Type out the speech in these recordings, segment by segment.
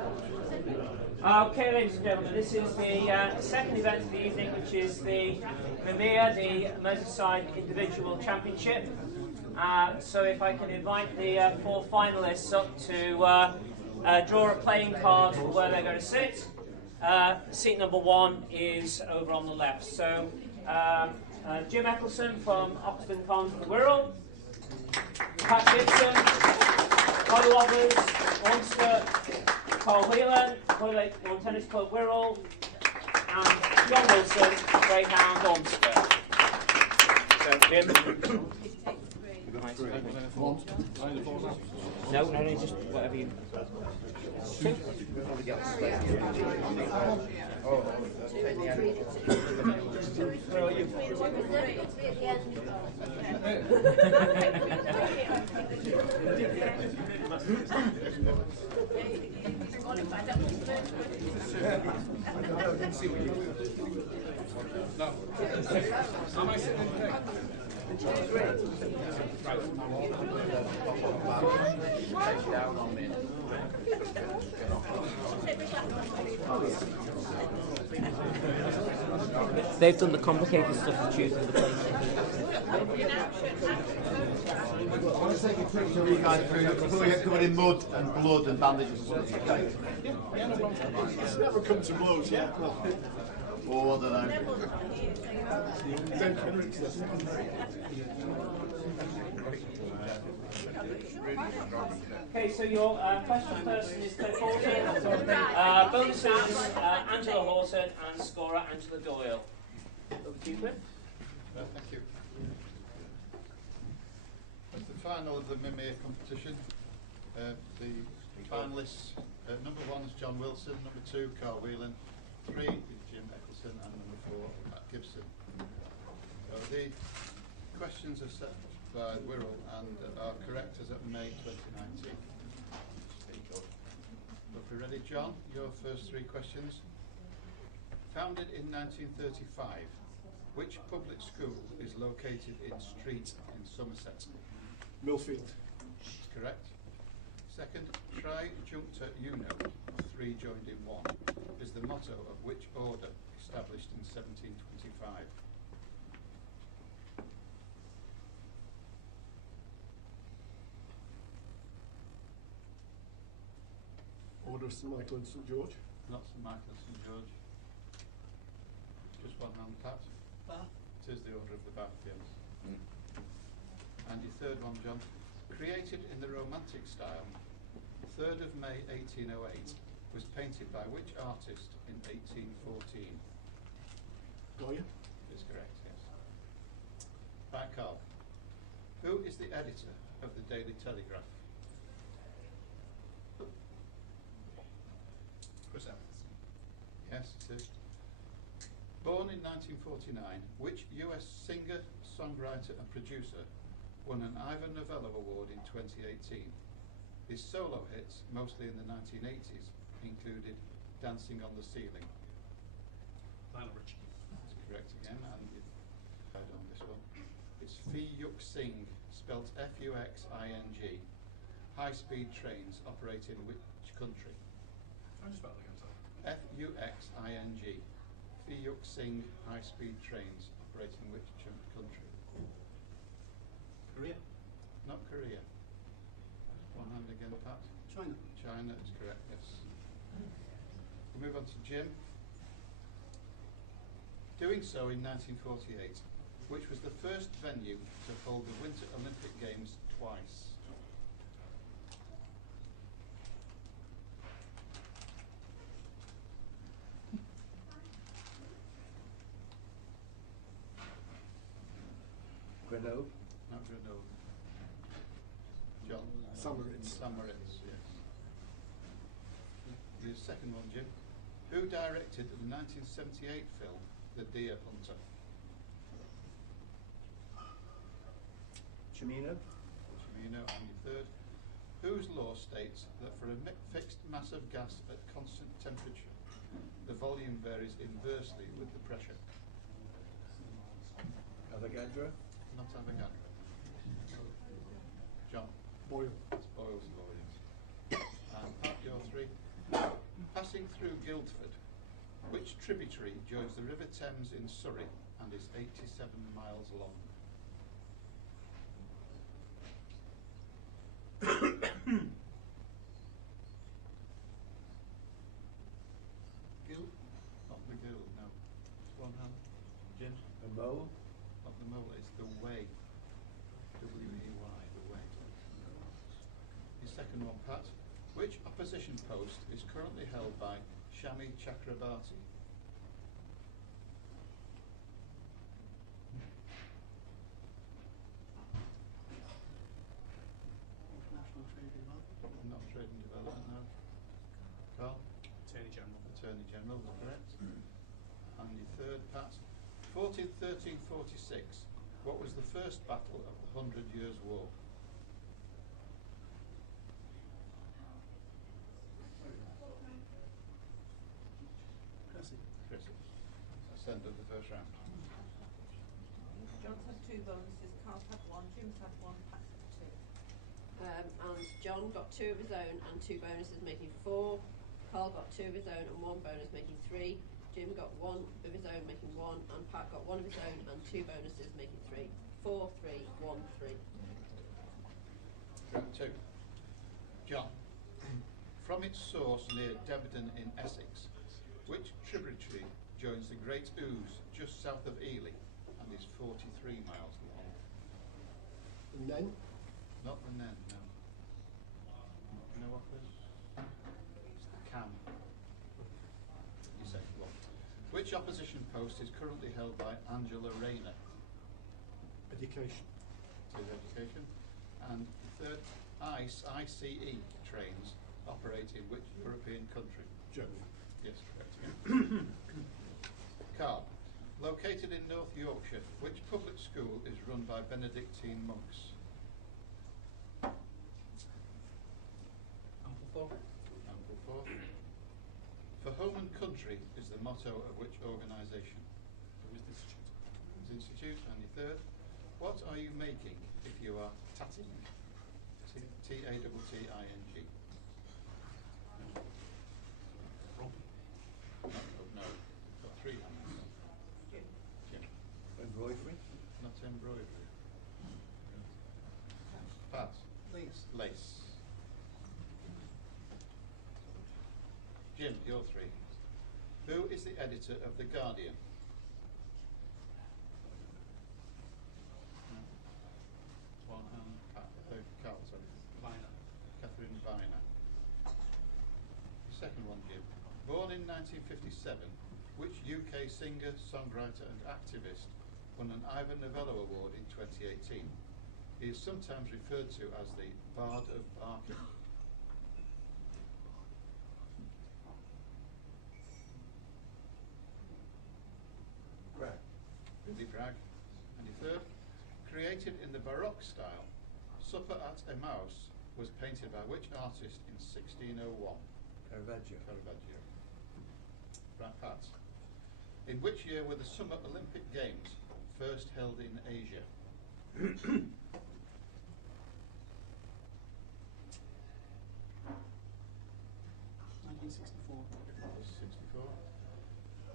Okay, ladies and gentlemen, this is the second event of the evening, which is the MIMIR, the Merseyside Individual Championship. So if I can invite the four finalists up to draw a playing card for where they're going to sit. Seat number one is over on the left. So Jim Eccleson from Oxford Cons and Wirral, Pat Gibson, Hoylake, Ormskirk, Karl Whelan, Hoylake Lawn Tennis Club Wirral, and John Wilson, Greyhound Ormskirk. So Jim. No, just whatever you. Two. Where are you? No. Am I sitting in the cake? They've done the complicated stuff of choosing the place. I want to take a picture of you guys before we get covered in mud and blood and bandages and stuff. Okay? It's never come to blows yet. Oh, I don't know. Okay, so your question person is Cliff Horton, bonus Angela Horton, and scorer Angela Doyle. Over to you, Cliff. Thank you. That's the final of the MIMIR competition. The finalists, number one is John Wilson, number two, Karl Whelan, three is Jim Eccleson, and number four, Pat Gibson. So the questions are set by Wirral and are correct as of May 2019. Look, we're ready, John. Your first three questions. Founded in 1935, which public school is located in Street in Somerset? Millfield. That's correct. Second, Tri Juncta Uno, three joined in one, is the motto of which order established in 1725? Order of St Michael and St George. Not St Michael and St George. Just one hand, Pat. Bath. It is the order of the Bath, yes. And your third one, John. Created in the Romantic style, 3rd of May 1808, was painted by which artist in 1814? Goya. Is correct, yes. Right, Karl. Who is the editor of the Daily Telegraph? Chris Evans. Yes, it is. Born in 1949, which US singer, songwriter and producer won an Ivor Novello Award in 2018? His solo hits, mostly in the 1980s, included Dancing on the Ceiling. Lionel Richie. That's correct again, and you've heard on this one. It's Fuyuk Sing, spelt F-U-X-I-N-G. High-speed trains operate in which country? I'm just about to go. F-U-X-I-N-G. Fuyuk Sing, high-speed trains operate in which country? Korea. Not Korea. One hand again, Pat. China. China is correct, yes. We move on to Jim. Doing so in 1948, which was the first venue to hold the Winter Olympic Games twice? Grenoble. Not Grenoble. John? St Moritz, yes. The second one, Jim. Who directed the 1978 film, The Deer Hunter? Chimino. Chimino, and your third. Whose law states that for a fixed mass of gas at constant temperature, the volume varies inversely with the pressure? Avogadro. Not Avogadro. John? Boyle. It's Boyle's law, yes. And Pat, your three. Which tributary joins the River Thames in Surrey and is 87 miles long? Gill? Not the Gill, no. One hand. Jim? The mole. Not the Mole, it's the Way. W-E-Y, the Way. Your second one, Pat. Which opposition post is currently held by Shami Chakrabarti? International Trade Development. Not Trade and Development, no. Karl? Attorney General. Attorney General, is correct. And your third, Pat. 1346. What was the first battle of the 100 Years' War? Cressy. Chrissy. That's the end of the first round. John's had 2 bonuses, Karl's had 1, Jim's had 1, Pat's had 2. And John got 2 of his own and 2 bonuses, making 4. Karl got 2 of his own and 1 bonus, making 3. Jim got 1 of his own, making 1. And Pat got 1 of his own and 2 bonuses, making 3. 4, 3, 1, 3. Round 2. John. From its source near Debden in Essex, which tributary joins the Great Ouse just south of Ely and is 43 miles long? And then? Not the Nen, no. No offers? It's the Cam. Your second one. Which opposition post is currently held by Angela Rayner? Education. To education. And the third, ICE trains operate in which European country? Germany. Yes, correct again. Karl. Located in North Yorkshire, which public school is run by Benedictine monks? Ampleforth. Ampleforth. For home and country is the motto of which organisation? Who is the Institute? His Institute. And your third, what are you making if you are tatting? T-A-T-T-I-N-G. Romping. No. Got 3 hands. Jim. Jim. Embroidery. Not embroidery. Pat. Lace. Lace. Jim, your 3. Who is the editor of The Guardian? One hand. Karl, sorry. Viner. Catherine Viner. Second one, Jim. Born in 1957, which UK singer, songwriter and activist won an Ivor Novello Award in 2018? He is sometimes referred to as the Bard of Barking. Bragg. Billy Bragg. And your third, created in the Baroque style, Supper at Emmaus was painted by which artist in 1601? Caravaggio. Caravaggio. Right, Pat. In which year were the Summer Olympic Games first held in Asia? 1964. 64.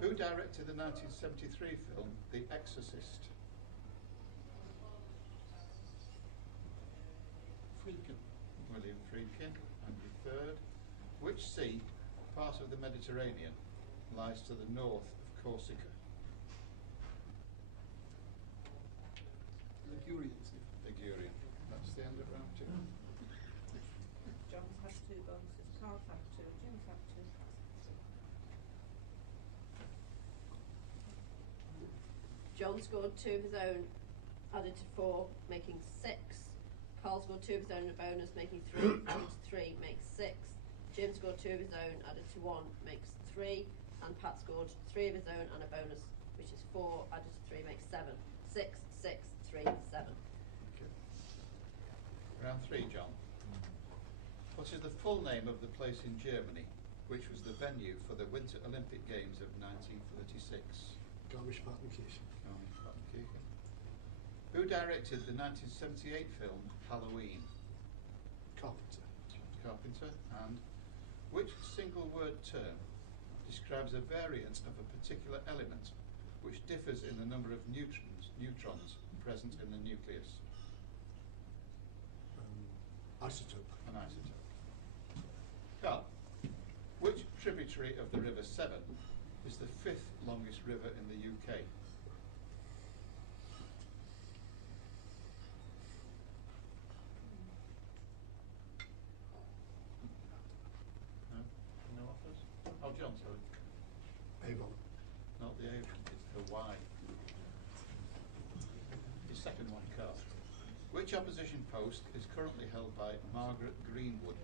Who directed the 1973 film The Exorcist? Friedkin. William Friedkin. And your third, which sea, part of the Mediterranean, lies to the north of Corsica? Ligurian. Ligurian. That's the end of round 2. John's had 2 bonuses, Karl's had 2, Jim's had 2, Pat's had 2. John scored 2 of his own, added to 4, making 6. Karl scored 2 of his own and a bonus, making 3, added to 3, makes 6. Jim scored 2 of his own, added to 1, makes 3. And Pat scored 3 of his own and a bonus, which is 4, added to 3, makes 7. 6, 6, 3, 7. Okay. Round 3, John. What is the full name of the place in Germany which was the venue for the Winter Olympic Games of 1936? Garmisch-Partenkirchen. Garmisch-Partenkirchen. Who directed the 1978 film Halloween? Carpenter. Carpenter. And which single word term describes a variant of a particular element which differs in the number of neutrons present in the nucleus. Isotope. An isotope. Karl, which tributary of the River Severn is the 5th longest river in the UK? No? No offers? Oh, John, sorry. Avon. Not the Avon, it's the Y. The second one, Karl. Which opposition post is currently held by Margaret Greenwood?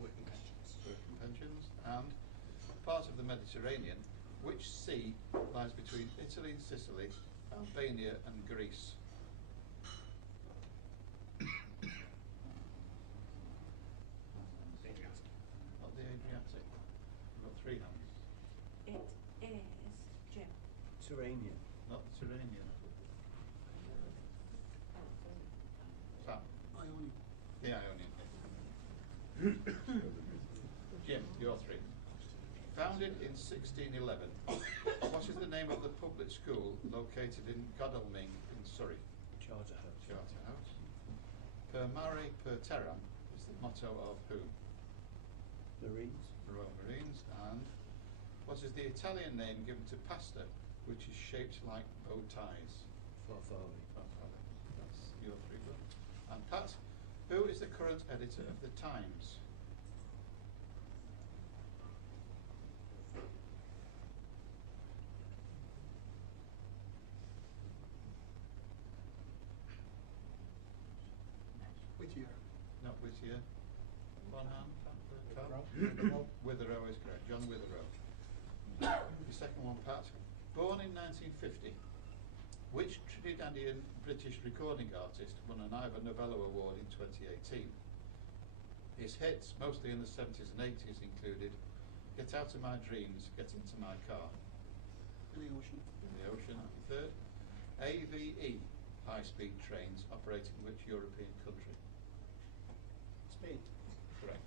Working pensions. Working pensions. And part of the Mediterranean, which sea lies between Italy and Sicily, Albania and Greece? Adriatic. Not the Adriatic. We've got 3 hands. It is Jim. Turanian. Not the Turanian. Sam. Ionian. The Ionian. Jim, your 3. Founded in 1611, what is the name of the public school located in Godalming in Surrey? Charterhouse. Charterhouse. Per mare per terram is the motto of whom? Marines. Royal Marines. And what is the Italian name given to pasta which is shaped like bow ties? Farfalle. Farfalle. That's your 3 good. And Pat, who is the current editor of the Times? Whittier. Not Whittier. One hand, Pat, for Karl. Witherell. Witherell is correct. John Witherell. The second one, Pat. Born in 1950, which Trinidadian British recording artist won an Ivor Novello Award in 2018? His hits, mostly in the 70s and 80s, included Get Out of My Dreams, Get Into My Car. In the ocean. In the Ocean. And third, AVE, high-speed trains operating which European country? Spain. Correct.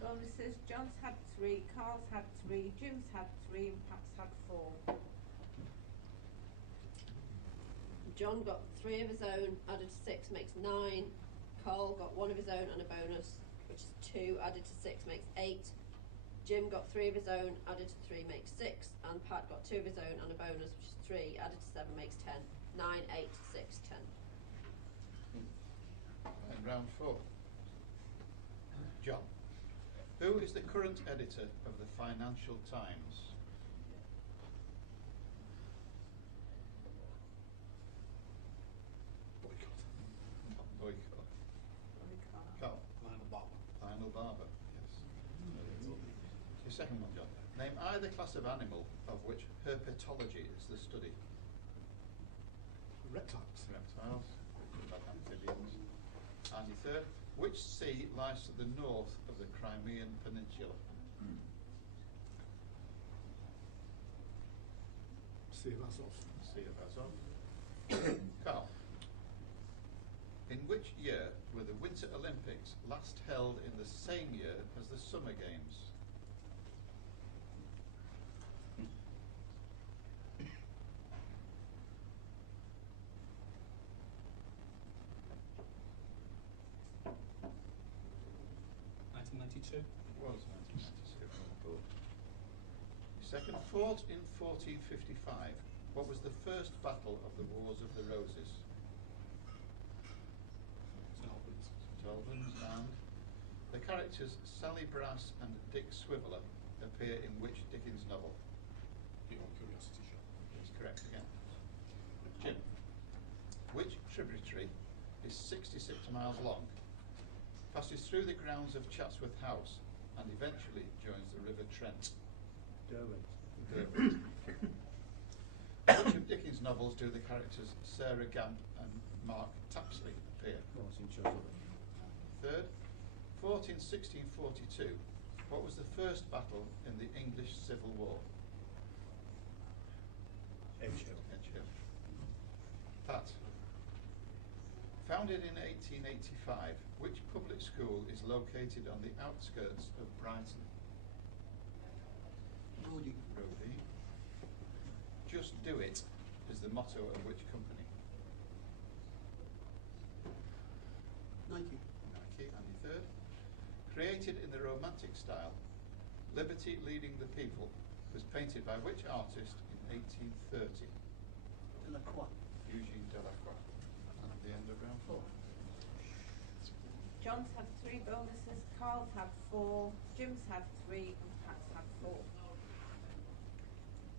Bonuses, John's had 3, Karl's had 3, Jim's had 3 and Pat's had 4. John got 3 of his own, added to 6 makes 9. Karl got 1 of his own and a bonus, which is 2, added to 6 makes 8. Jim got 3 of his own, added to 3 makes 6. And Pat got 2 of his own and a bonus, which is 3, added to 7 makes 10. 9, 8, 6, 10. And round 4. John, who is the current editor of the Financial Times? Boycott. Not Boycott. Karl. Lionel Barber. Lionel Barber, yes. Your second one, John. Name either class of animal of which herpetology is the study. Reptiles. Reptiles, about amphibians. And your third, which sea lies to the north of the Crimean Peninsula? Sea of Azov. Sea of Azov. Karl, in which year were the Winter Olympics last held in the same year as the Summer Games? It Was 1992. Second, fought in 1455. What was the first battle of the Wars of the Roses? St Albans. St Albans. And the characters Sally Brass and Dick Swiveller appear in which Dickens novel? The Old Curiosity Shop. That's correct again. Jim, which tributary is 66 miles long, passes through the grounds of Chatsworth House, and eventually joins the River Trent? Derwent. Derwent. Which of Dickens' novels do the characters Sarah Gamp and Mark Tapsley appear? Martin Chuzzlewit. Third, fought in 1642, what was the first battle in the English Civil War? Edge Hill. Edge Hill. Pat, founded in 1885, which public school is located on the outskirts of Brighton? Rudy. Just do it is the motto of which company? Nike. Nike. And your third? Created in the Romantic style, Liberty Leading the People was painted by which artist in 1830? Delacroix. Eugene Delacroix. And at the end of round 4. John's had 3 bonuses, Karl's had 4, Jim's had 3, and Pat's had 4.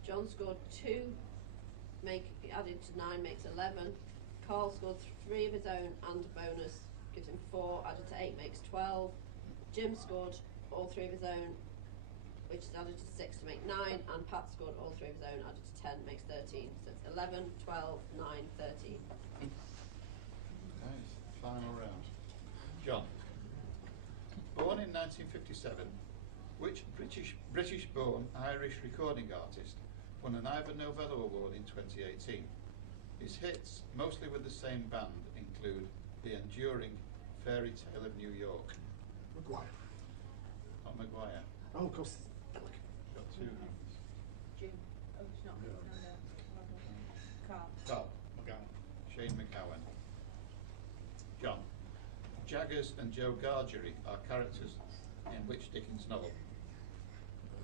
John scored 2, added to 9 makes 11. Karl scored 3 of his own and a bonus, gives him 4, added to 8 makes 12. Jim scored all 3 of his own, which is added to 6 to make 9, and Pat scored all 3 of his own, added to 10 makes 13. So it's 11, 12, 9, 13. Nice. Final round. John. Born in 1957, which British-born Irish recording artist won an Ivor Novello Award in 2018? His hits, mostly with the same band, include the enduring Fairy Tale of New York. Maguire. Not Maguire. Oh, of course. Got 2 hands. Jim. Oh, it's not. Yeah. No. Karl. Carl. McGowan. Shane McCowan. John. Jaggers and Joe Gargery are characters in which Dickens novel?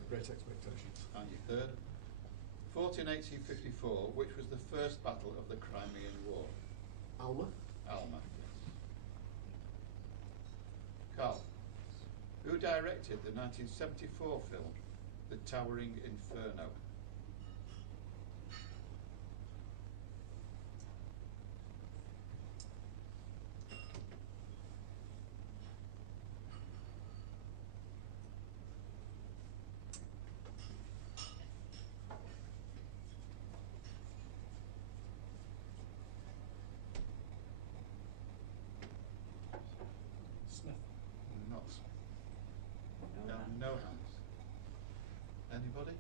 Great Expectations. And your third? Fought in 1854, which was the first battle of the Crimean War? Alma. Alma, yes. Karl. Who directed the 1974 film, The Towering Inferno? Smith. Not. No hands. Anybody?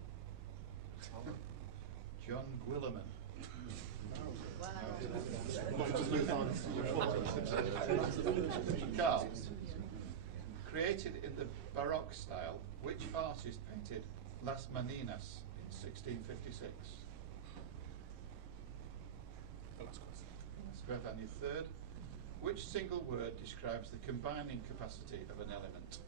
John Whelan. Karl. Created in the Baroque style, which artist painted Las Meninas in 1656? Square and your third. Which single word describes the combining capacity of an element?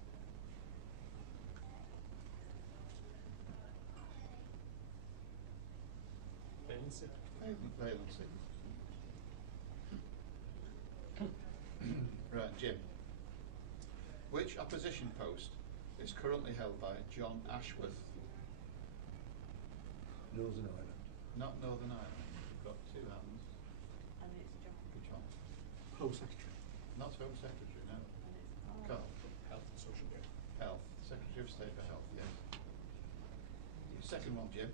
Valency. Valency. Right, Jim. Which opposition post is currently held by John Ashworth? Northern Ireland. Not Northern Ireland. You've got 2 hands. And it's John. Which one? Home Secretary. Not Home Secretary, no. And it's Karl. Health and Social Care. Health. Secretary of State for Health, yes. Your second one, Jim.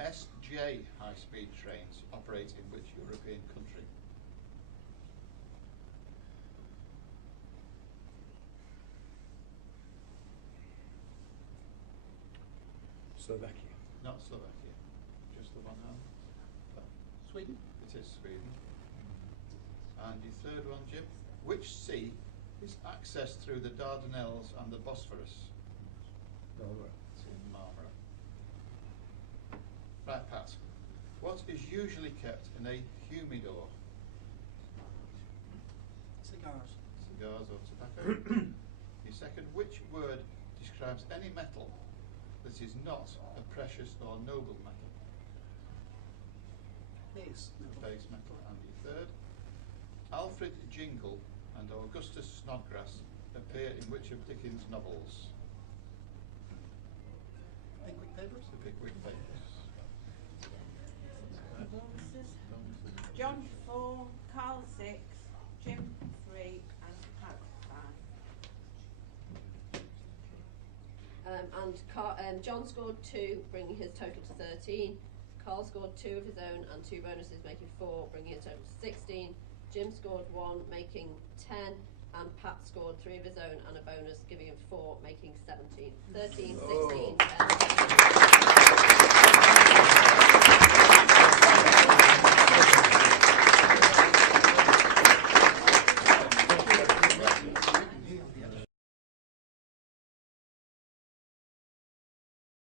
SJ high-speed trains operate in which European country? Slovakia. Not Slovakia. Just the one hand. Sweden. It is Sweden. And your third one, Jim. Which sea is accessed through the Dardanelles and the Bosphorus? Marlborough. It's in Marmara. Right, Pat. What is usually kept in a humidor? Cigars. Cigars or tobacco? Your second, which word describes any metal that is not a precious or noble metal? Base. Base metal. And your third, Alfred Jingle and Augustus Snodgrass appear in which of Dickens' novels? Pickwick Papers. The Pickwick Papers. Bonuses. John 4, Karl 6, Jim 3, and Pat 5. John scored 2, bringing his total to 13. Karl scored 2 of his own and 2 bonuses, making 4, bringing his total to 16. Jim scored 1, making 10. And Pat scored 3 of his own and a bonus, giving him 4, making 17. 13, 16, 10.